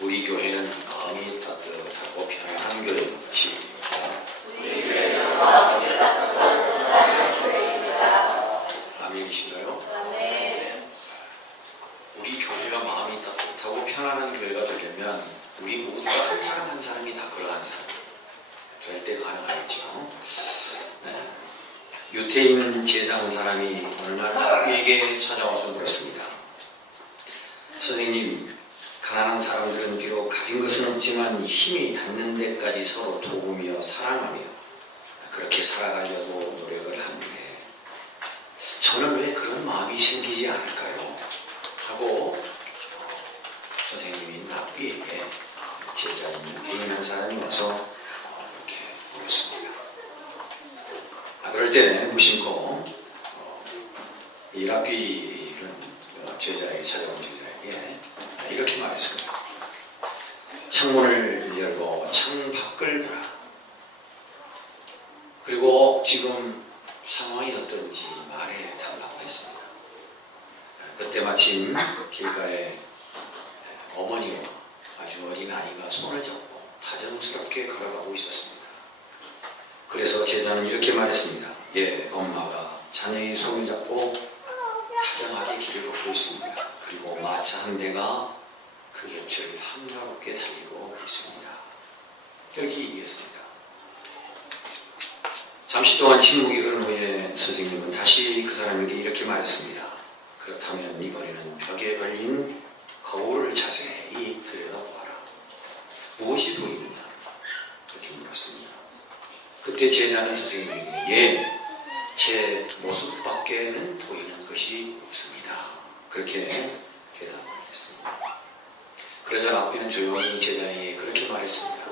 우리 교회는 마음이 따뜻하고 편안한 교회입니다. 아멘이신가요? 우리 교회가 마음이 따뜻하고 편안한 교회가 되려면 우리 모두가 한 사람 한 사람이 다 그러한 사람이 될 때 가능하겠죠. 네. 유태인 제자 한 사람이 어느 날 학교에게 찾아와서 물었습니다. 선생님, 가난한 사람들은 비록 가진 것은 없지만 힘이 닿는 데까지 서로 도우며 사랑하며 그렇게 살아가려고 노력을 하는데 저는 왜 그런 마음이 생기지 않을까요? 하고 선생님인 납비에게 제자인 유태인 한 사람이 와서 이렇게 물었습니다. 그럴 때 무심코 이 납비는 제자에게 찾아온 제자에게 이렇게 말했습니다. 창문을 열고 창 밖을 보라. 그리고 지금 상황이 어떤지 말해 달라고 했습니다. 그때 마침 길가에 어머니와 아주 어린 아이가 손을 잡고 다정스럽게 걸어가고 있었습니다. 그래서 제자는 이렇게 말했습니다. 예, 엄마가 자녀의 손을 잡고 다정하게 길을 걷고 있습니다. 그리고 마차 한 대가 그 곁을 한가롭게 달리고 있습니다. 이렇게 얘기했습니다. 잠시 동안 침묵이 흐른 후에 선생님은 다시 그 사람에게 이렇게 말했습니다. 그렇다면 이번에는 벽에 걸린 거울을 자세히 들여다보아라. 무엇이 보이느냐? 그렇게 물었습니다. 그때 제자는 선생님에게 예, 제 모습밖에는 보이는 것이 없습니다. 그렇게 대답을 했습니다. 그러자 랍비는 조용히 제자에게 그렇게 말했습니다.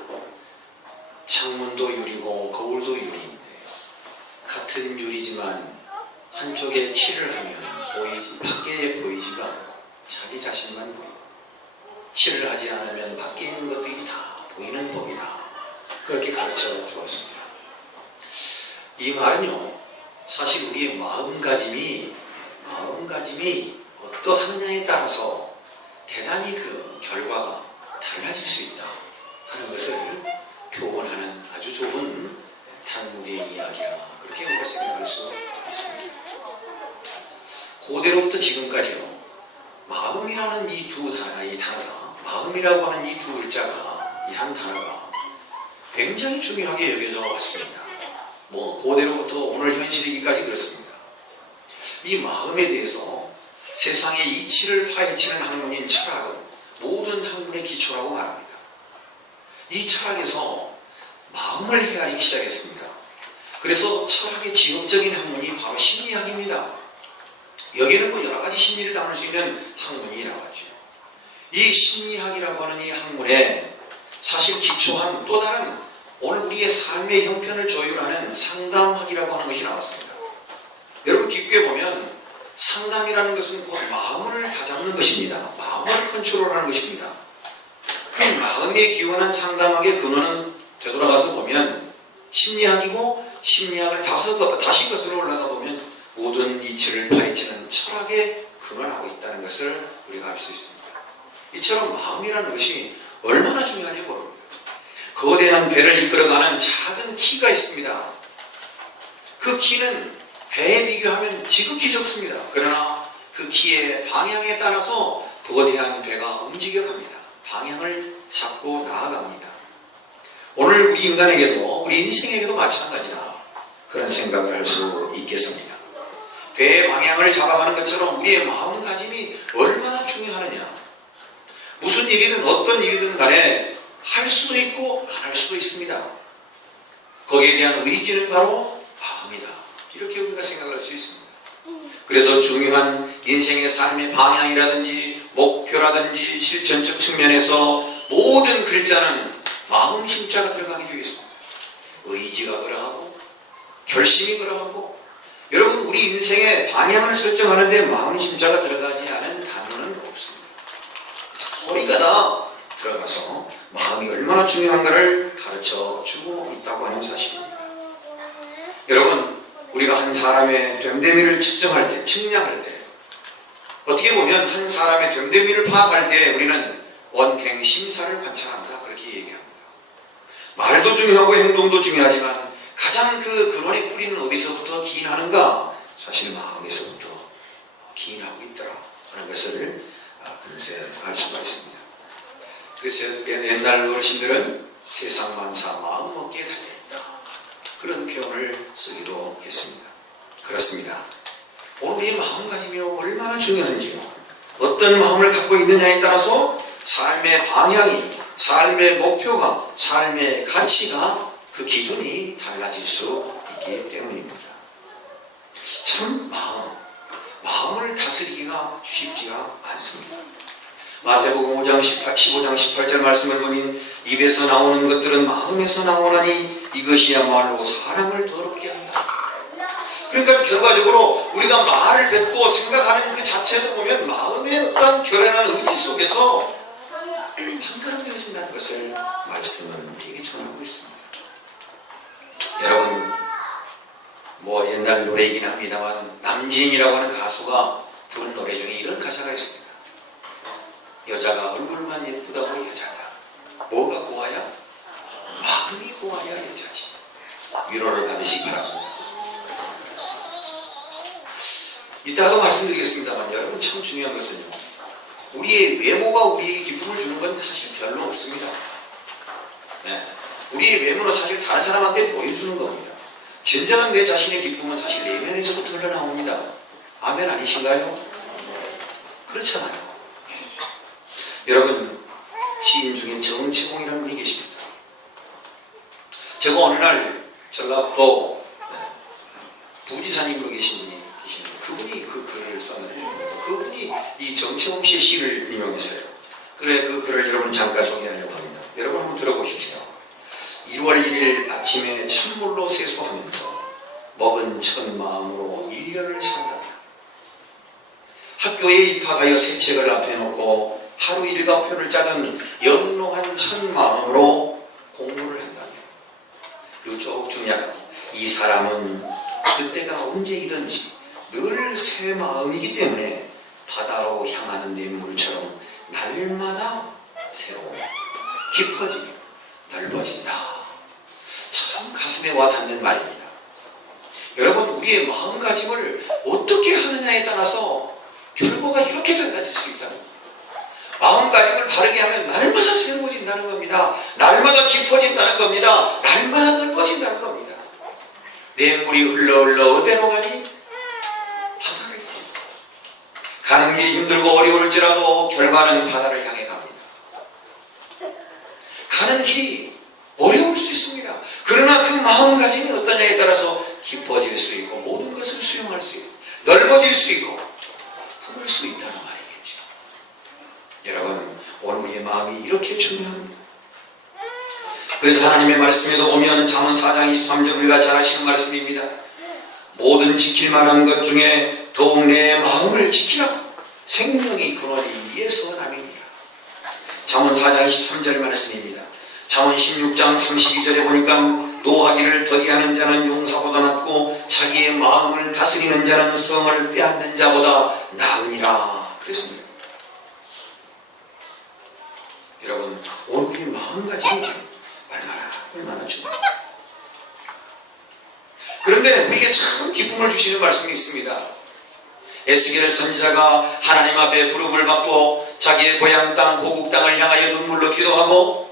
창문도 유리고 거울도 유리인데 같은 유리지만 한쪽에 칠을 하면 밖에 보이지가 않고 자기 자신만 보이고 칠을 하지 않으면 밖에 있는 것들이 다 보이는 법이다. 그렇게 가르쳐 주었습니다. 이 말은요, 사실 우리의 마음가짐이 어떠하느냐에 따라서 대단히 그 결과가 달라질 수 있다 하는 것을 교훈하는 아주 좋은 탈무드의 이야기라 그렇게 우리가 생각할 수 있습니다. 고대로부터 지금까지요, 마음이라는 이 단어가, 마음이라고 하는 이 두 글자가, 이 한 단어가 굉장히 중요하게 여겨져 왔습니다. 고대로부터 오늘 현실이기까지 그렇습니다. 이 마음에 대해서 세상의 이치를 파헤치는 학문인 철학은 모든 학문의 기초라고 말합니다. 이 철학에서 마음을 헤아리기 시작했습니다. 그래서 철학의 지역적인 학문이 바로 심리학입니다. 여기는 여러 가지 심리를 담을 수 있는 학문이 나왔죠. 이 심리학이라고 하는 이 학문에 사실 기초한 또 다른 오늘 우리의 삶의 형편을 조율하는 상담학이라고 하는 것이 나왔습니다. 여러분 깊게 보면 상담이라는 것은 곧 마음을 다잡는 것입니다. 마음을 컨트롤하는 것입니다. 그 마음에 기원한 상담학의 근원은 되돌아가서 보면 심리학이고 심리학을 다시 거슬러 올라가 보면 모든 이치를 파헤치는 철학에 근원하고 있다는 것을 우리가 알 수 있습니다. 이처럼 마음이라는 것이 얼마나 중요한지 모릅니다. 거대한 배를 이끌어가는 작은 키가 있습니다. 그 키는 배에 비교하면 지극히 적습니다. 그러나 그 키의 방향에 따라서 거대한 배가 움직여갑니다. 방향을 잡고 나아갑니다. 오늘 우리 인간에게도 우리 인생에게도 마찬가지다. 그런 생각을 할 수 있겠습니다. 배의 방향을 잡아가는 것처럼 우리의 마음가짐이 얼마나 중요하느냐. 무슨 일이든 어떤 일이든 간에 할 수도 있고 안 할 수도 있습니다. 거기에 대한 의지는 바로 마음이다. 이렇게 우리가 생각할 수 있습니다. 그래서 중요한 인생의 삶의 방향이라든지 목표라든지 실천적 측면에서 모든 글자는 마음 심자가 들어가게 되어 있습니다. 의지가 그러하고 결심이 그러하고 여러분 우리 인생의 방향을 설정하는데 마음 심자가 들어가지 않은 단어는 없습니다. 허리가 다 들어가서 마음이 얼마나 중요한가를 가르쳐주고 있다고 하는 사실입니다. 여러분 우리가 한 사람의 됨됨이를 측정할 때, 측량할 때 어떻게 보면 한 사람의 됨됨이를 파악할 때 우리는 원행 심사를 관찰한다. 그렇게 얘기합니다. 말도 중요하고 행동도 중요하지만 가장 그 근원의 뿌리는 어디서부터 기인하는가? 사실 마음에서부터 기인하고 있더라 하는 것을 금세 알 수가 있습니다. 그래서 옛날 어르신들은 세상 만사 마음 먹기에 달려있다, 그런 표현을 쓰기도 했습니다. 그렇습니다. 오늘 우리의 마음가짐이 얼마나 중요한지요. 어떤 마음을 갖고 있느냐에 따라서 삶의 방향이, 삶의 목표가, 삶의 가치가, 그 기준이 달라질 수 있기 때문입니다. 참 마음을 다스리기가 쉽지가 않습니다. 마태복음 15장 18절 말씀을 보니 입에서 나오는 것들은 마음에서 나오나니 이것이야말로 사람을 더럽게 한다. 그러니까 결과적으로 우리가 말을 뱉고 생각하는 그 자체를 보면 마음의 어떤 결연한 의지 속에서 한가름되어진다는 것을 말씀은 우리에게 전하고 있습니다. 여러분, 뭐 옛날 노래이긴 합니다만 남진이라고 하는 가수가 부른 노래 중에 이런 가사가 있습니다. 여자가 얼굴만 예쁘다고 여자다. 뭐가 고와야? 마음이 고와야 여자지. 위로를 받으시기 바랍니다. 이따가 말씀드리겠습니다만 여러분, 참 중요한 것은요, 우리의 외모가 우리에게 기쁨을 주는 건 사실 별로 없습니다. 네. 우리의 외모는 사실 다른 사람한테 보여주는 겁니다. 진정한 내 자신의 기쁨은 사실 내면에서부터 흘러나옵니다. 아멘 아니신가요? 그렇잖아요. 여러분, 시인 중에 정치공이라는 분이 계십니다. 제가 어느 날 전라도 부지사님으로 계신 분이 계시는데 그분이 그 글을 썼는데 그분이 이 정채홍 씨의 시를 인용했어요. 그래, 그 글을 여러분 잠깐 소개하려고 합니다. 여러분 한번 들어보십시오. 1월 1일 아침에 찬물로 세수하면서 먹은 첫 마음으로 1년을 산다면, 학교에 입학하여 새 책을 앞에 놓고 하루 일과표를 짜는 영롱한 첫 마음으로 공부를 한다면, 쭉 중요하다. 이 사람은 그때가 언제이든지 늘 새 마음이기 때문에 바다로 향하는 냇물처럼 날마다 새로워 깊어지며 넓어진다. 참 가슴에 와닿는 말입니다. 여러분, 우리의 마음가짐을 어떻게 하느냐에 따라서 결과가 이렇게 달라질 수 있다는 겁니다. 마음가짐을 바르게 하면 날마다 새로워진다는 겁니다. 날마다 깊어진다는 겁니다. 날마다 넓어진다는 겁니다. 냇물이 흘러 어디로 가니? 바다를 향해. 가는 길이 힘들고 어려울지라도 결과는 바다를 향해 갑니다. 가는 길이 어려울 수 있습니다. 그러나 그 마음가짐이 어떠냐에 따라서 깊어질 수 있고 모든 것을 수용할 수 있고 넓어질 수 있고 품을 수 있다는 말이겠죠. 여러분, 오늘 우리의 마음이 이렇게 중요합니다. 그래서 하나님의 말씀에도 보면 잠언 4장 23절 우리가 잘 아시는 말씀입니다. 모든 지킬 만한 것 중에 더욱 내 마음을 지키라. 생명이 근원이 이에서 남이니라. 잠언 4장 23절 말씀입니다. 잠언 16장 32절에 보니까 노하기를 더디하는 자는 용사보다 낫고 자기의 마음을 다스리는 자는 성을 빼앗는 자보다 나으니라 그랬습니다. 여러분, 오늘 우리 마음가짐이 얼마나 중요합니다. 그런데 우리에게 참 기쁨을 주시는 말씀이 있습니다. 에스겔 선지자가 하나님 앞에 부름을 받고 자기의 고향 땅 고국 땅을 향하여 눈물로 기도하고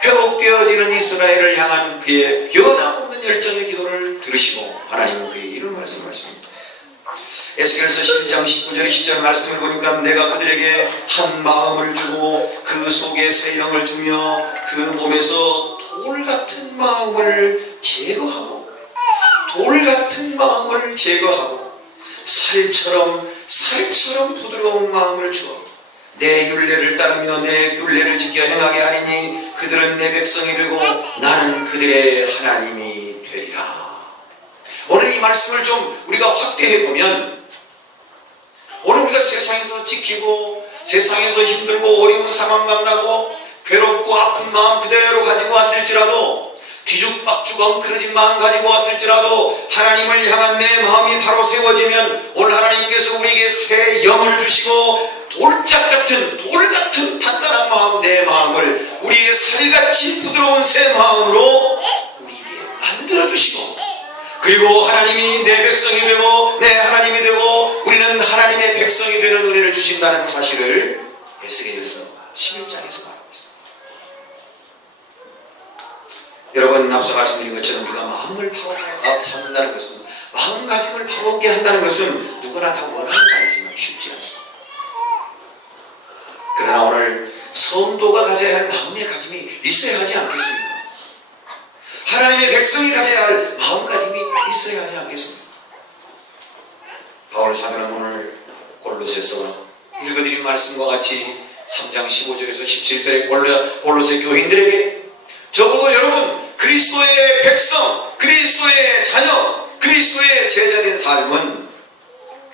회복되어지는 이스라엘을 향한 그의 변함없는 열정의 기도를 들으시고 하나님은 그에게 이런 말씀하십니다. 에스겔서 11장 19절 20절 말씀을 보니까 내가 그들에게 한 마음을 주고 그 속에 새 영을 주며 그 몸에서 돌 같은 마음을 제거하고 살처럼 부드러운 마음을 주어 내 율례를 따르며 내 균례를 지켜 행하게 하리니 그들은 내 백성이 되고 나는 그들의 하나님이 되리라. 오늘 이 말씀을 좀 우리가 확대해 보면, 오늘 우리가 세상에서 지키고 세상에서 힘들고 어려운 상황 만나고 괴롭고 아픈 마음 그대로 가지고 왔을지라도, 뒤죽박죽 엉클어진 마음 가지고 왔을지라도 하나님을 향한 내 마음이 바로 세워지면 오늘 하나님께서 우리에게 새 영을 주시고 돌 같은 단단한 마음 그리고 하나님이 내 백성이 되고 내 하나님이 되고 우리는 하나님의 백성이 되는 은혜를 주신다는 사실을 에스겔서 11장에서 말하고 있습니다. 여러분, 앞서 말씀드린 것처럼 우리가 마음을 찾는다는 것은, 마음가짐을 파보게 한다는 것은 누구나 다 원하는 바이지만 쉽지 않습니다. 그러나 오늘 성도가 가져야 할 마음의 가짐이 있어야 하지 않겠습니까? 하나님의 백성이 가져야 할 마음가짐이 있어야 하지 않겠습니까? 바울 사도는 오늘 골로새서 읽어드린 말씀과 같이 3장 15절에서 17절에 골로새 교인들에게 적어도 여러분 그리스도의 백성, 그리스도의 자녀, 그리스도의 제자된 삶은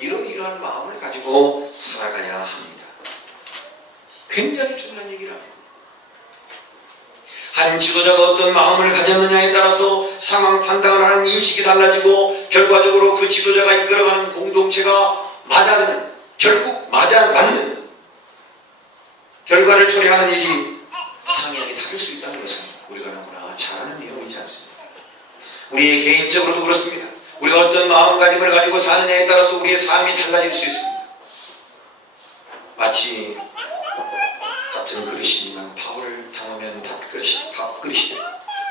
이러이러한 마음을 가지고 살아가야 합니다. 굉장히 중요한 얘기를 합니다. 한 지도자가 어떤 마음을 가졌느냐에 따라서 상황 판단을 하는 인식이 달라지고 결과적으로 그 지도자가 이끌어가는 공동체가 맞아가는, 결국 맞는 결과를 초래하는 일이 상이하게 다를 수 있다는 것은 우리가 너무나 잘 아는 내용이지 않습니까? 우리의 개인적으로도 그렇습니다. 우리가 어떤 마음가짐을 가지고 사느냐에 따라서 우리의 삶이 달라질 수 있습니다. 마치 같은 그릇이지만 밥을 담으면 밥그릇이 되고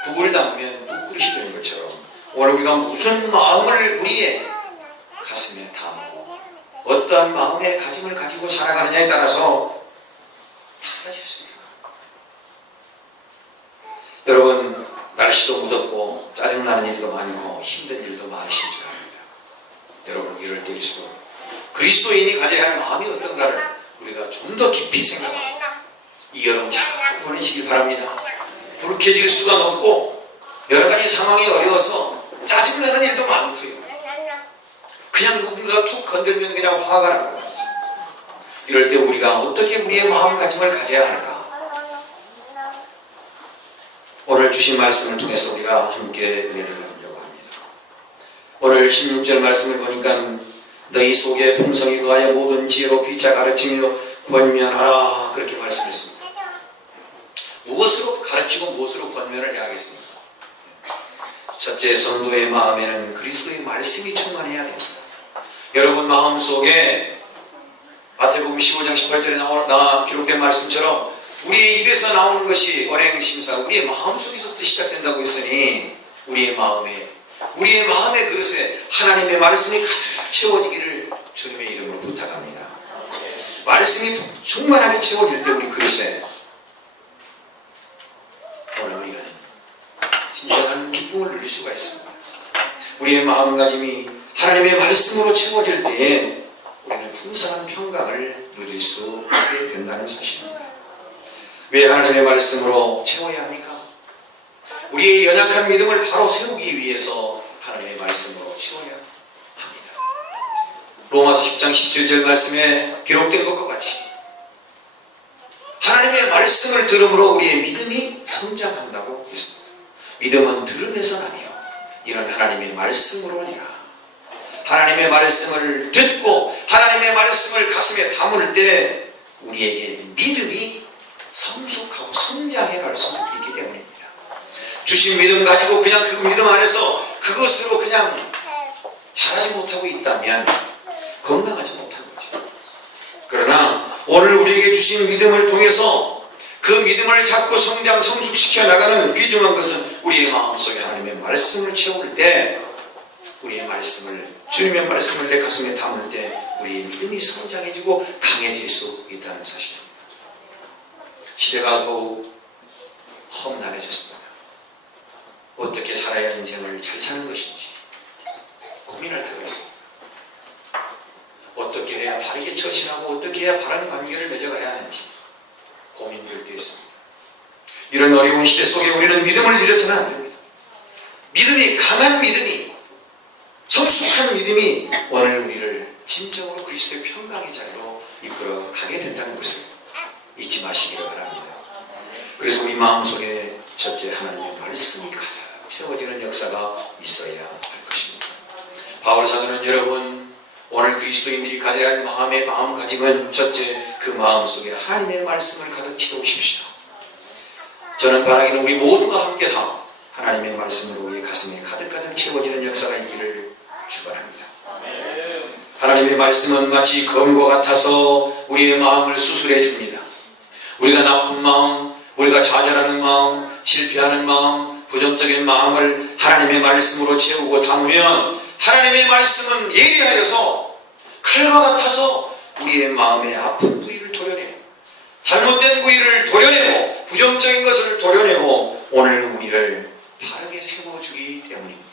국을 담으면 국그릇이 되는 것처럼 오늘 우리가 무슨 마음을 우리의 가슴에 담고 어떠한 마음의 가짐을 가지고 살아가느냐에 따라서 달라질 수 있습니다. 여러분, 날씨도 무덥고 짜증나는 일도 많고 힘든 일도 많으신 줄 압니다. 여러분, 이럴 때일수록 그리스도인이 가져야 할 마음이 어떤가를 우리가 좀 더 깊이 생각하고 이 여름 잘 보내시길 바랍니다. 불쾌질 수가 높고 여러 가지 상황이 어려워서 짜증나는 일도 많고요. 그냥 누군가 툭 건들면 그냥 화가 나고 이럴 때 우리가 어떻게 우리의 마음가짐을 가져야 할까? 오늘 주신 말씀을 통해서 우리가 함께 은혜를 나누려고 합니다. 오늘 16절 말씀을 보니까 너희 속에 풍성이 거하여 모든 지혜로 피차 가르치며 권면하라 그렇게 말씀했습니다. 무엇으로 가르치고 무엇으로 권면을 해야 하겠습니까? 첫째, 성도의 마음에는 그리스도의 말씀이 충만해야 됩니다. 여러분 마음속에 마태복음 15장 18절에 기록된 말씀처럼 우리의 입에서 나오는 것이 언행심사, 우리의 마음속에서부터 시작된다고 했으니 우리의 마음의 그릇에 하나님의 말씀이 가득 채워지기를 주님의 이름으로 부탁합니다. 말씀이 충만하게 채워질 때 우리 그릇에 오늘 우리는 진정한 기쁨을 누릴 수가 있습니다. 우리의 마음가짐이 하나님의 말씀으로 채워질 때에 우리는 풍성한 평강을 누릴 수 있게 된다는 사실입니다. 왜 하나님의 말씀으로 채워야 합니까? 우리의 연약한 믿음을 바로 세우기 위해서 하나님의 말씀으로 채워야 합니다. 로마서 10장 17절 말씀에 기록된 것과 같이 하나님의 말씀을 들음으로 우리의 믿음이 성장한다고 했습니다. 믿음은 들음에서 나뉘어 이런 하나님의 말씀으로니라. 하나님의 말씀을 듣고 하나님의 말씀을 가슴에 담을 때 우리에게 믿음이 성숙하고 성장해 갈 수 있기 때문입니다. 주신 믿음 가지고 그냥 그 믿음 안에서 그것으로 그냥 자라지 못하고 있다면 건강하지 못한 거죠. 그러나 오늘 우리에게 주신 믿음을 통해서 그 믿음을 자꾸 성숙시켜 나가는 귀중한 것은 우리의 마음속에 하나님의 말씀을 채울 때 우리의 주님의 말씀을 내 가슴에 담을 때 우리의 믿음이 성장해지고 강해질 수 있다는 사실입니다. 시대가 더욱 험난해졌습니다. 어떻게 살아야 인생을 잘 사는 것인지 고민할 때가 있습니다. 어떻게 해야 바르게 처신하고 어떻게 해야 바른 관계를 맺어가야 하는지 고민될 때 있습니다. 이런 어려운 시대 속에 우리는 믿음을 잃어서는 안 됩니다. 믿음이 강한 믿음이 성숙한 믿음이 오늘 우리를 진정으로 그리스도의 평강의 자리로 이끌어 가게 된다는 것을 잊지 마시기를 바랍니다. 그래서 우리 마음속에 첫째 하나님의 말씀이 가득 채워지는 역사가 있어야 할 것입니다. 바울 사도는 여러분 오늘 그리스도인들이 가져야 할 마음의 마음가짐은 첫째 그 마음속에 하나님의 말씀을 가득 채우십시오. 저는 바라기는 우리 모두가 함께 다 하나님의 말씀으로 우리의 가슴에 가득가득 채워지는 역사가 있기를 축원합니다. 하나님의 말씀은 마치 검과 같아서 우리의 마음을 수술해 줍니다. 우리가 나쁜 마음, 우리가 좌절하는 마음, 실패하는 마음, 부정적인 마음을 하나님의 말씀으로 채우고 담으면 하나님의 말씀은 예리하여서 칼과 같아서 우리의 마음의 아픈 부위를 도려내고 잘못된 부위를 도려내고 부정적인 것을 도려내고 오늘 우리를 바르게 세워주기 때문입니다.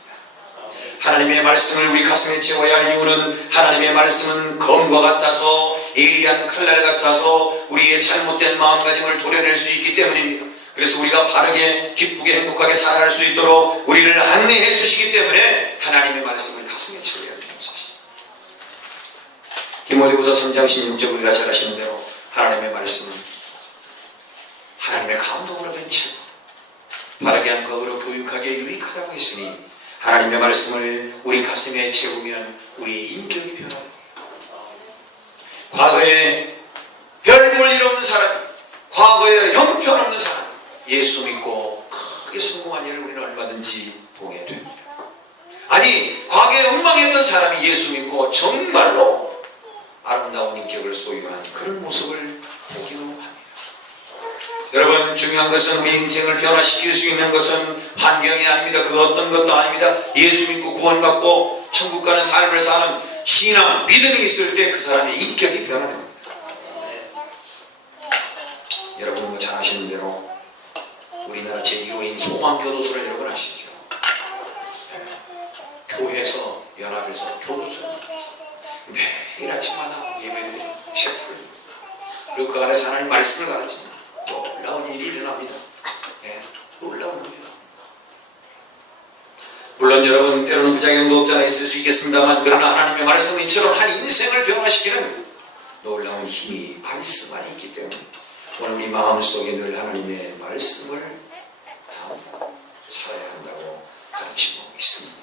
하나님의 말씀을 우리 가슴에 채워야 할 이유는 하나님의 말씀은 검과 같아서 예리한 칼날 같아서 우리의 잘못된 마음가짐을 도려낼 수 있기 때문입니다. 그래서 우리가 바르게 기쁘게 행복하게 살아갈 수 있도록 우리를 안내해 주시기 때문에 하나님의 말씀을 가슴에 채워야 되는 것입니다. 디모데후서 3장 16절 우리가 잘 아시는 대로 하나님의 말씀은 하나님의 감동으로 된 책, 바르게 한 것으로 교육하기에 유익하다고 했으니 하나님의 말씀을 우리 가슴에 채우면 우리 인격이 변합니다. 과거에 별 볼 일 없는 사람, 과거에 형편없는 사람, 예수 믿고 크게 성공한 일을 우리는 얼마든지 보게 됩니다. 아니, 과거에 엉망했던 사람이 예수 믿고 정말로 아름다운 인격을 소유한 그런 모습을 보기도 합니다. 여러분, 중요한 것은 우리 인생을 변화시킬 수 있는 것은 환경이 아닙니다. 그 어떤 것도 아닙니다. 예수 믿고 구원받고 천국 가는 삶을 사는 신앙, 믿음이 있을 때 그 사람의 인격이 변화됩니다. 여러분 잘 아시는 대로 우리나라 제1호인 소망교도소를 여러분 아시죠? 교회에서 연합해서 교도소를 만들었어요. 매일 아침마다 예배드리고 책을 그리고 그 안에서 하나님 말씀을 가르칩니다. 놀라운 일이 일어납니다. 놀라운 일이. 물론 여러분 때로는 부작용도 없지 않아 있을 수 있겠습니다만 그러나 하나님의 말씀은 이처럼 한 인생을 변화시키는 놀라운 힘이 발성하여 있기 때문에 오늘 우리 마음속에 늘 하나님의 말씀을 담고 살아야 한다고 가르치고 있습니다.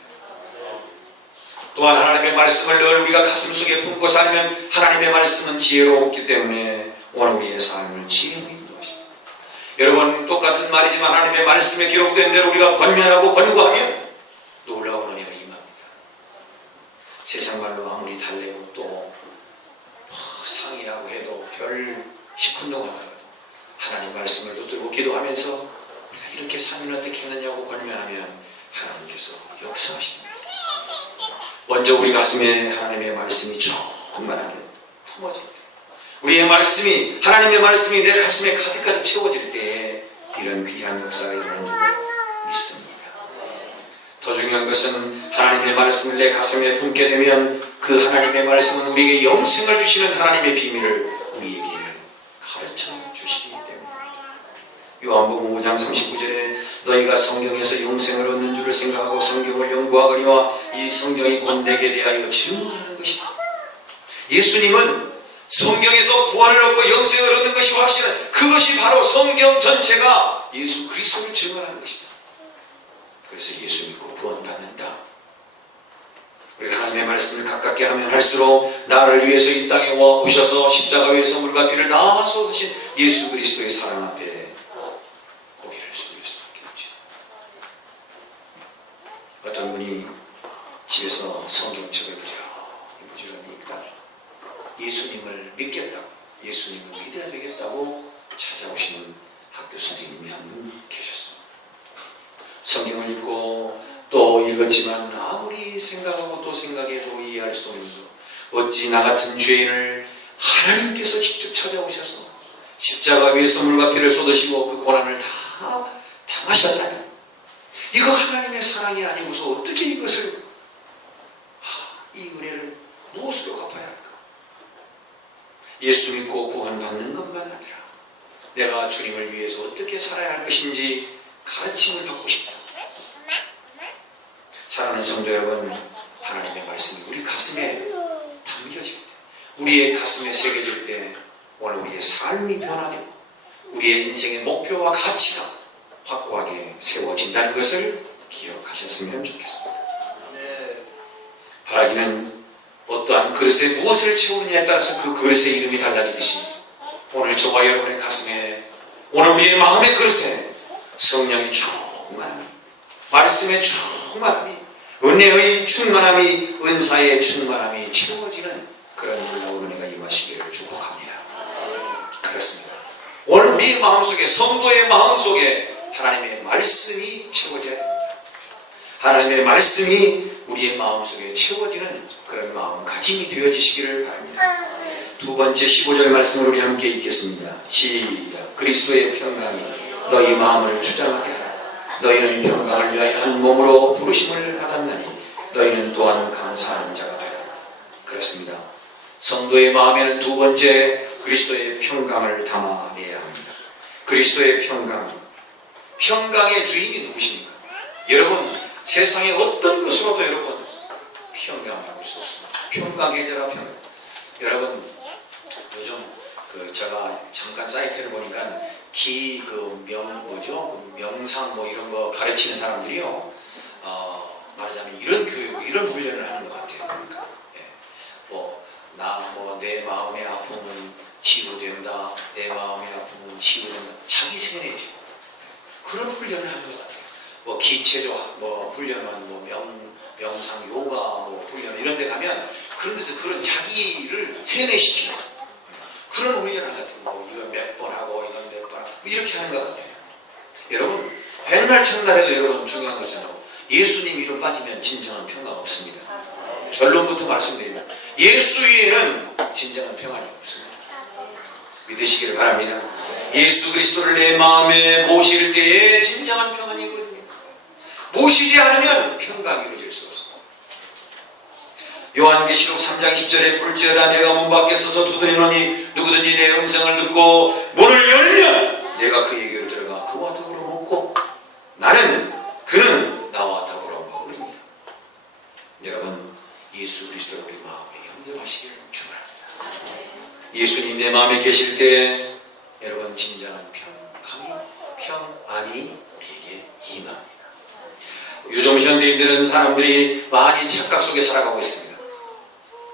또한 하나님의 말씀을 늘 우리가 가슴속에 품고 살면 하나님의 말씀은 지혜롭기 때문에 오늘 우리의 삶을 지혜로 인도하십니다. 여러분 똑같은 말이지만 하나님의 말씀에 기록된 대로 우리가 권면하고 권고하면 놀라운 은혜가 임합니다. 세상 말로 아무리 달래고 또 상의하고 해도 별 시큰둥하다가도 하나님 말씀을 붙들고 기도하면서 우리가 이렇게 살면 어떻게 했느냐고 권면하면 하나님께서 역사하십니다. 먼저 우리 가슴에 하나님의 말씀이 충만하게 품어질 때 우리의 말씀이 하나님의 말씀이 내 가슴에 가득가득 채워질 때에 이런 귀한 역사가 일어나는 줄 믿습니다. 더 중요한 것은 하나님의 말씀을 내 가슴에 품게 되면 그 하나님의 말씀은 우리에게 영생을 주시는 하나님의 비밀을 우리에게 가르쳐 주시기 때문입니다. 요한복음 5장 39절에 너희가 성경에서 영생을 얻는 줄을 생각하고 성경을 연구하거니와 이 성경이 곧 내게 대하여 증언하는 것이다. 예수님은 성경에서 구원을 얻고 영생을 얻는 것이 확실한 그것이 바로 성경 전체가 예수 그리스도를 증언하는 것이다. 그래서 예수 믿고 구원받는다. 우리가 하나님의 말씀을 가깝게 하면 할수록 나를 위해서 이 땅에 오셔서 십자가 위에서 물과 피를 다 쏟으신 예수 그리스도의 사랑 앞에 고개를 숙일 수밖에 없죠. 어떤 분이 집에서 성경책을 부지런히 읽다 예수님을 믿겠다고 예수님을 믿어야 되겠다고 찾아오시는 학교 선생님이 한 분 계셨습니다. 성경을 읽고 또 읽었지만 아무리 생각하고 또 생각해도 이해할 수 없는 어찌 나 같은 죄인을 하나님께서 직접 찾아오셔서 십자가 위에서 물과 피를 쏟으시고 그 고난을 다 당하셨다니 이거 하나님의 사랑이 아니고서 어떻게 이것을 이 은혜를 무엇으로 갚아야 할까? 예수 믿고 구원받는 것만 아니라 내가 주님을 위해서 어떻게 살아야 할 것인지 가르침을 받고 싶다. 사랑하는 성도 여러분, 하나님의 말씀이 우리 가슴에 담겨질 때, 우리의 가슴에 새겨질 때 오늘 우리의 삶이 변화되고 우리의 인생의 목표와 가치가 확고하게 세워진다는 것을 기억하셨으면 좋겠습니다. 바라기는 어떠한 그릇에 무엇을 채우느냐에 따라서 그 그릇의 이름이 달라지듯이 오늘 저와 여러분의 가슴에 오늘 우리의 마음의 그릇에 성령이 충만한 말씀의 충만함이, 은혜의 충만함이, 은사의 충만함이 채워지는 그런 놀라운 은혜가 임하시기를 축복합니다. 그렇습니다. 오늘 우리 마음속에, 성도의 마음속에 하나님의 말씀이 채워져야 됩니다. 하나님의 말씀이 우리의 마음속에 채워지는 그런 마음가짐이 되어지시기를 바랍니다. 두 번째 15절 말씀을 우리 함께 읽겠습니다. 시작. 그리스도의 평강이 너희 마음을 주장하게 하라. 너희는 평강을 위하여 한 몸으로 부르심을 받았나니 너희는 또한 감사하는 자가 되라. 그렇습니다. 성도의 마음에는 두 번째 그리스도의 평강을 담아내야 합니다. 그리스도의 평강. 평강의 주인이 누구십니까? 여러분, 세상의 어떤 것으로도 여러분 평강할 수 없습니다. 평강해져라 평강. 여러분, 요즘 제가 잠깐 사이트를 보니까 명상 이런 거 가르치는 사람들이요, 말하자면 이런 교육, 이런 훈련을 하는 것 같아요. 그러니까 내 마음의 아픔은 치유된다. 내 마음의 아픔은 치유된다. 자기 세뇌죠. 그런 훈련을 하는 것 같아요. 기체적 훈련은 명상, 요가 훈련 이런 데 가면 그런 데서 그런 자기를 세뇌시키는 그런 훈련을 하는 것 같아요. 이건 몇 번 하고 이건 몇 번 하고 이렇게 하는 것 같아요. 여러분, 백날 첫날에도 여러분 중요한 것은 예수님 이름 빠지면 진정한 평화가 없습니다. 결론부터 말씀드리면 예수 위에는 진정한 평안이 없습니다. 믿으시기를 바랍니다. 예수 그리스도를 내 마음에 모실 때에 진정한 평안이 이루어집니다. 모시지 않으면 평강이 이루어질 수 없습니다. 요한계시록 3장 10절에 볼지어다 내가 문 밖에 서서 두드리노니 누구든지 내 음성을 듣고 문을 열면 내가 그에게로 들어가 그와 더불어 먹고 그는 나와 더불어 먹으리니. 여러분, 예수 그리스도를 우리 마음에 영접하시기를 축원합니다. 예수님 내 마음에 계실 때 여러분 진정한 평안이 우리에게 임합니다. 요즘 현대인들은 사람들이 많이 착각 속에 살아가고 있습니다.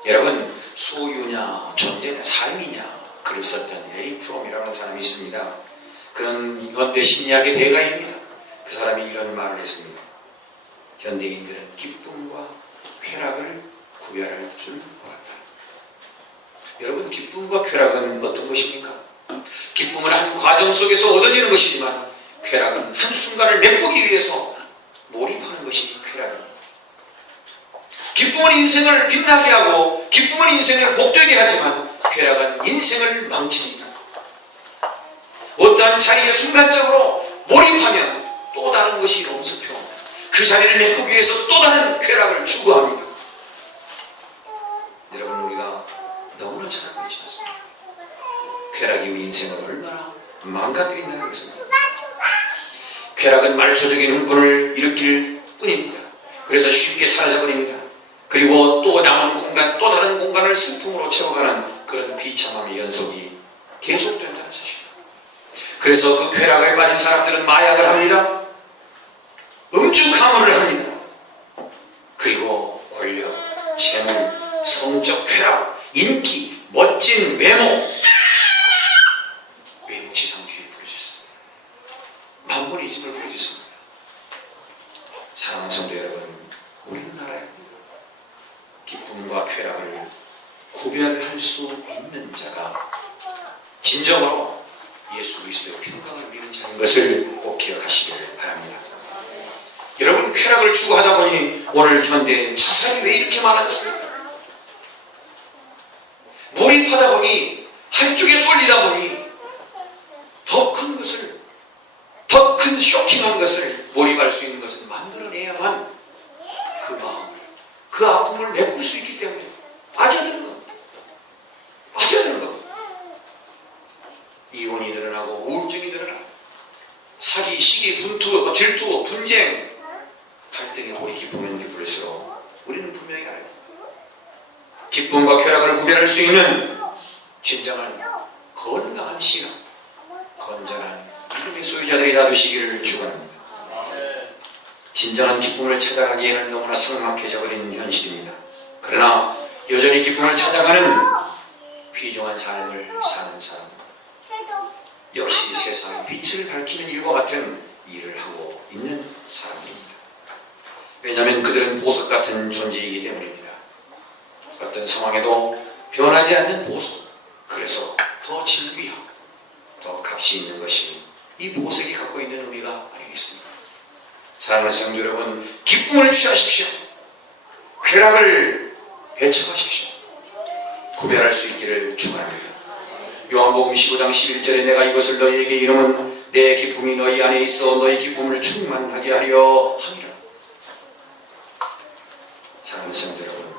여러분, 소유냐 존재냐 삶이냐 글을 썼던 에릭 프롬이라는 사람이 있습니다. 그런 현대 심리학의 대가입니다. 그 사람이 이런 말을 했습니다. 현대인들은 기쁨과 쾌락을 구별할 줄 모른다. 여러분, 기쁨과 쾌락은 어떤 것입니까? 기쁨은 한 과정 속에서 얻어지는 것이지만 쾌락은 한순간을 메꾸기 위해서 몰입하는 것이 쾌락입니다. 기쁨은 인생을 빛나게 하고 기쁨은 인생을 복되게 하지만 쾌락은 인생을 망칩니다. 어떠한 자리에 순간적으로 몰입하면 또 다른 것이 엄습해옵니다. 그 자리를 메꾸기 위해서 또 다른 쾌락을 추구합니다. 여러분, 우리가 너무나 잘 알고 있지 않습니까? 쾌락이 우리 인생을 얼마나 망가뜨린다는 것입니다. 쾌락은 말초적인 흥분을 일으킬 뿐입니다. 그래서 쉽게 사라져버립니다. 그리고 또 남은 공간, 또 다른 공간을 슬픔으로 채워가는 그런 비참함의 연속이 계속된다는 사실입니다. 그래서 그 쾌락에 빠진 사람들은 마약을 합니다. 음주가물을 합니다. 그리고 권력, 재물, 성적 쾌락, 인기, 멋진 외모, 외모지상주의에 부르짖습니다. 만본이즘을 부르짖습니다. 사랑하는 성도 여러분, 우리나라에 기쁨과 쾌락을 구별할 수 있는 자가 진정으로 예수 그리스도의 평강을 누리는 자인 것을 꼭 기억하시기를 바랍니다. 여러분, 쾌락을 추구하다 보니 오늘 현대엔 자살이 왜 이렇게 많아졌습니까? 몰입하다 보니, 한쪽에 쏠리다 보니 더 큰 것을, 더 큰 쇼킹한 것을, 몰입할 수 있는 것을 만들어내야만 그 마음을, 그 아픔을 메꿀 수 있기 때문에 빠져드는 겁니다. 빠져드는 겁니다. 이혼이 늘어나고 우울증이 늘어나고 사기, 시기, 분투, 질투, 분쟁, 갈등의 골이 깊으면 깊을수록 우리는 분명히 알아요. 기쁨과 쾌락을 구별할 수 있는 진정한 건강한 신앙, 건전한 믿음의 소유자들이 놔두시기를 축원합니다. 진정한 기쁨을 찾아가기에는 너무나 삭막해져 버린 현실입니다. 그러나 여전히 기쁨을 찾아가는 귀중한 삶을 사는 사람, 역시 세상의 빛을 밝히는 일과 같은 일을 하고 있는 사람입니다. 같은 존재이기 때문입니다. 어떤 상황에도 변하지 않는 보석, 그래서 더 진귀하고 더 값이 있는 것이 이 보석이 갖고 있는 의미가 아니겠습니까? 사랑하는 성도 여러분, 기쁨을 취하십시오. 쾌락을 배척하십시오. 구별할 수 있기를 축원합니다. 요한복음 15장 11절에 내가 이것을 너희에게 이름은 내 기쁨이 너희 안에 있어 너희 기쁨을 충만하게 하려 함이라. 사랑하는 성도 여러분,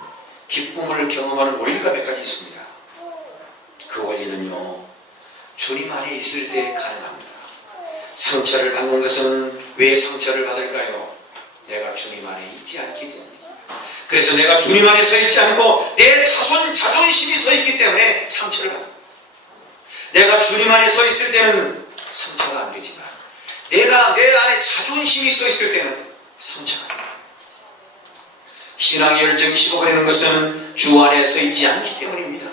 기쁨을 경험하는 원리가 몇 가지 있습니다. 그 원리는요, 주님 안에 있을 때 가능합니다. 상처를 받는 것은 왜 상처를 받을까요? 내가 주님 안에 있지 않기 때문입니다. 그래서 내가 주님 안에 서 있지 않고 내 자존심이 서 있기 때문에 상처를 받습니다. 내가 주님 안에 서 있을 때는 상처가 안 되지만 내가 내 안에 자존심이 서 있을 때는 상처가 됩니다. 신앙의 열정이 식어버리는 것은 주 안에 서 있지 않기 때문입니다.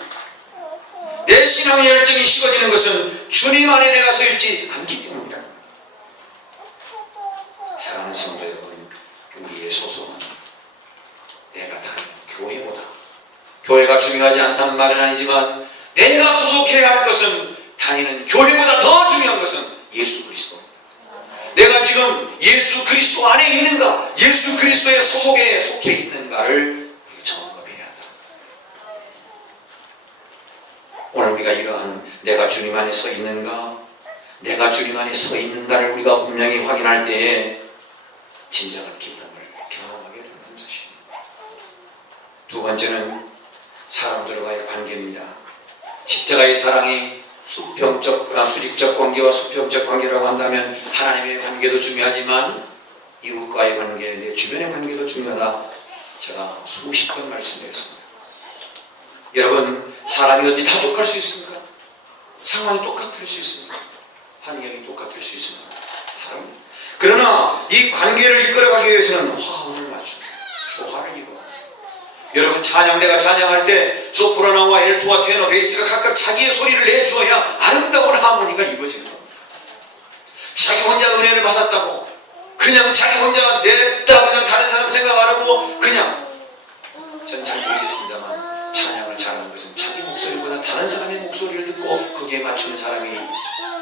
내 신앙의 열정이 식어지는 것은 주님 안에 내가 서 있지 않기 때문입니다. 사랑하는 성도 여러분, 우리의 소속은 내가 다니는 교회보다, 교회가 중요하지 않다는 말은 아니지만 내가 소속해야 할 것은 다니는 교회보다 더 중요한 것은 예수 그리스도. 내가 지금 예수 그리스도 안에 있는가, 예수 그리스도의 소속에 속해 있는가를 점검해야 한다. 오늘 우리가 이러한 내가 주님 안에 서 있는가, 내가 주님 안에 서 있는가를 우리가 분명히 확인할 때에 진정한 기쁨을 경험하게 되는 것입니다. 두 번째는 사람들과의 관계입니다. 십자가의 사랑이 수직적 관계와 수평적 관계라고 한다면 하나님의 관계도 중요하지만 이웃과의 관계, 내 주변의 관계도 중요하다. 제가 수십 번 말씀드렸습니다. 여러분, 사람이 어디 다 똑같을 수 있습니까? 상황이 똑같을 수 있습니까? 환경이 똑같을 수 있습니까? 다릅니다. 그러나 이 관계를 이끌어가기 위해서는 화음을 맞추고 조화를 이루어. 여러분, 찬양대가 찬양할 때 소프라노와 엘토와 테너, 베이스가 각각 자기의 소리를 내주어야 아름다운 하모니가 이루어지는 겁니다. 자기 혼자 은혜를 받았다고 그냥 자기 혼자 냈다 그냥 다른 사람 생각 안 하고 그냥, 전 잘 모르겠습니다만 찬양을 잘하는 것은 자기 목소리보다 다른 사람의 목소리를 듣고 거기에 맞추는 사람이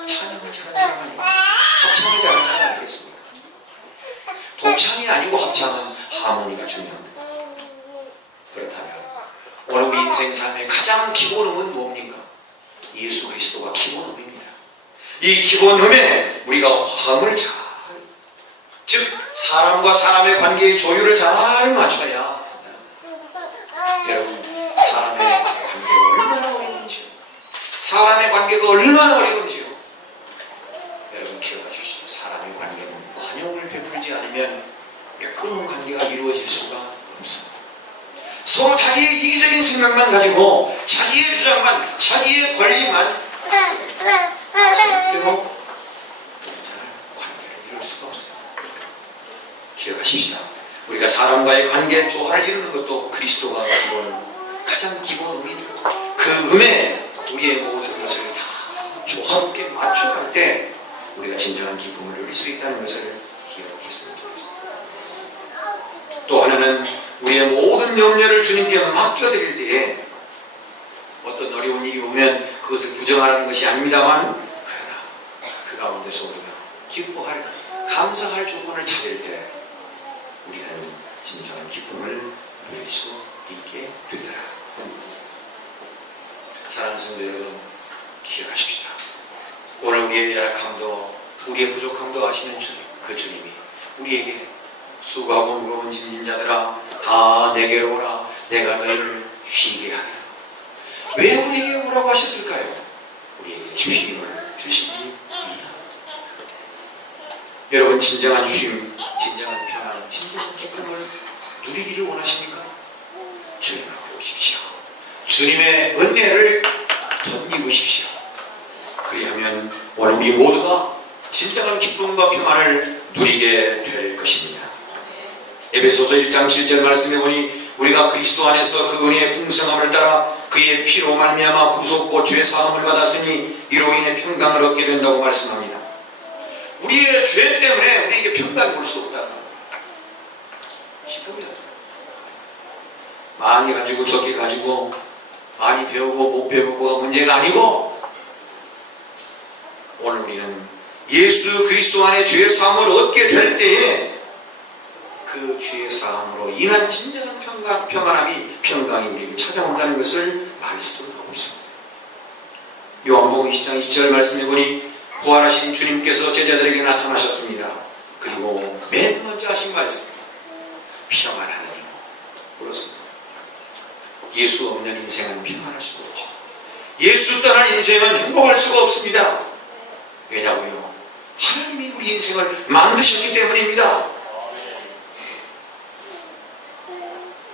찬양을 잘하는 사람 아니고 합창을 잘하는 사람 아니겠습니까? 동창이 아니고 합창은 하모니가 중요합니다. 그렇다면 오늘 우리 인생 삶의 가장 기본음은 뭡니까? 예수 그리스도가 기본음입니다. 이 기본음에 우리가 화음을 잘, 즉 사람과 사람의 관계의 조율을 잘 맞춰야, 여러분, 사람의 관계가 얼마나 어려운지요. 사람의 관계가 얼마나 어려운지요. 여러분 기억하십시오. 사람의 관계는 관용을 베풀지 않으면 매끄러운 관계가 이루어질 수가 없습니다. 서로 자기의 이기적인 생각만 가지고 자기의 주장만, 자기의 권리만 있습니다. 절대로 잘 관계를 이룰 수가 없습니다. 기억하십시오. 우리가 사람과의 관계 조화를 이루는 것도 그리스도가 가장 기본 음이고, 그 음에 우리의 모든 것을 다 조화롭게 맞춰갈 때 우리가 진정한 기쁨을 누릴 수 있다는 것을 기억했으면 좋겠습니다. 또 하나는 우리의 모든 염려를 주님께 맡겨드릴 때에 어떤 어려운 일이 오면 그것을 부정하라는 것이 아닙니다만, 그러나 그 가운데서 우리가 기뻐할, 감사할 조건을 찾을 때 우리는 진정한 기쁨을 누릴 수 있게 되리라. 사랑하는 성도 여러분, 기억하십시오. 오늘 우리의 약함도 우리의 부족함도 아시는 주님, 그 주님이 우리에게 수고하고 무거운 짐진 자들아 다 내게로 오라, 내가 너희를 쉬게 하리라. 왜 우리에게 오라고 하셨을까요? 우리에게 쉼을 주시기 위함. 여러분, 진정한 쉼, 진정한 평안, 진정한 기쁨을 누리기를 원하십니까? 주님을 배우십시오. 주님의 은혜를 덧입으십시오. 그리하면 오늘 우리 모두가 진정한 기쁨과 평안을 누리게 될 것입니다. 에베소서 1장 7절 말씀해 보니 우리가 그리스도 안에서 그 은혜의 풍성함을 따라 그의 피로 말미암아 구속고 죄 사함을 받았으니 이로 인해 평강을 얻게 된다고 말씀합니다. 우리의 죄 때문에 우리에게 평강을 볼 수 없다는 겁니다. 기쁨이다. 많이 가지고 적게 가지고 많이 배우고 못 배우고가 문제가 아니고 오늘 우리는 예수 그리스도 안에 죄 사함을 얻게 될 때에 그 죄 사함으로 인한 진정한 평강이 우리에게 찾아온다는 것을 말씀하고 있습니다. 요한복음 10장 20절 말씀해 보니 부활하신 주님께서 제자들에게 나타나셨습니다. 그리고 맨 먼저 하신 말씀, 평안하느니요. 그렇습니다. 예수 없는 인생은 평안할 수가 없죠. 예수 떠난 인생은 행복할 수가 없습니다. 왜냐고요? 하나님이 우리 인생을 만드셨기 때문입니다.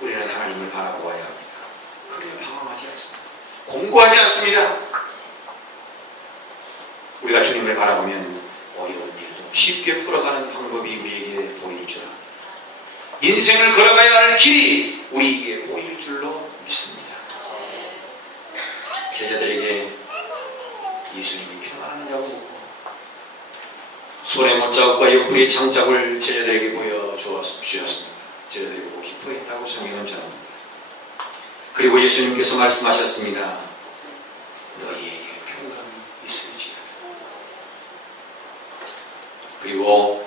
우리는 하나님을 바라보아야 합니다. 그래야 방황하지 않습니다. 공고하지 않습니다. 우리가 주님을 바라보면 어려운 일도 쉽게 풀어가는 방법이 우리에게 보일 줄 압니다. 인생을 걸어가야 할 길이 우리에게 보일 줄로 믿습니다. 제자들에게 예수님이 평안하느냐고 묻고 손에 못자국과 옆구리의 창자국을 제자들에게 보여주었습니다. 제자들이 보고 기뻐했다고 성경은 전합니다. 그리고 예수님께서 말씀하셨습니다. 너희에게 평강이 있을지어다. 그리고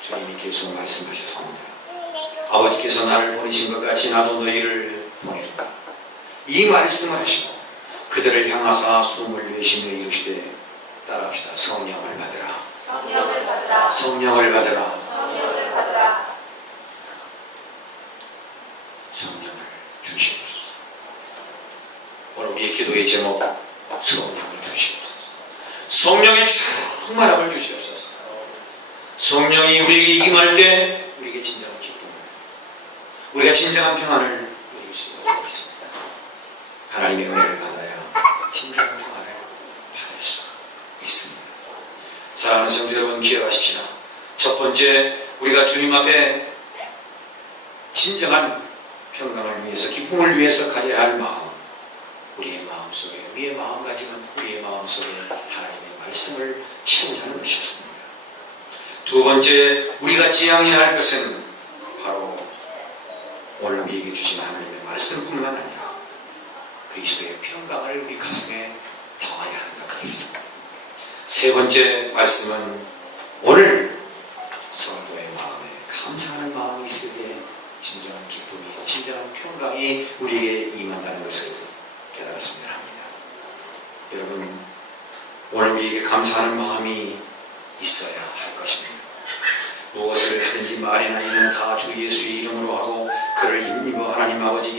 주님이 계속 말씀하셨습니다. 아버지께서 나를 보내신 것 같이 나도 너희를 보낸다. 이 말씀을 하시고 그들을 향하사 숨을 내쉬며 이르시되 따라합시다. 성령을 받으라. 성령을 받으라. 성령을 받으라. 성령을 받으라. 성령을 주시옵소서. 오늘 우리의 기도의 제목, 성령을 주시옵소서. 성령의 충만함을 주시옵소서. 성령이 우리에게 임할 때 우리에게 진정한 기쁨을, 우리가 진정한 평안을 누릴 수가 있습니다. 하나님의 은혜를 받아야 진정한 평안을 받을 수가 있습니다. 사랑하는 성도 여러분, 기억하십시다. 첫 번째, 우리가 주님 앞에 진정한 평강을 위해서, 기쁨을 위해서 가져야 할 마음, 우리의 마음속에, 우리의 마음가짐은 우리의 마음속에 하나님의 말씀을 채우자는 것이었습니다. 두 번째, 우리가 지향해야 할 것은 바로 오늘 우리에게 주신 하나님의 말씀뿐만 아니라 그리스도의 평강을 우리 가슴에 담아야 한다고 했습니다. 세 번째 말씀은 오늘 성도의 마음에 감사하는 마음이 있을 때 진정한 기쁨이, 진정한 평강이 우리에게 임한다는 것을 깨달았으면 합니다. 여러분, 오늘 우리에게 감사하는 마음이 있어야 할 것입니다. 무엇을 하든지 말이나 이는 다 주 예수의 이름으로 하고 그를 힘입어 하나님 아버지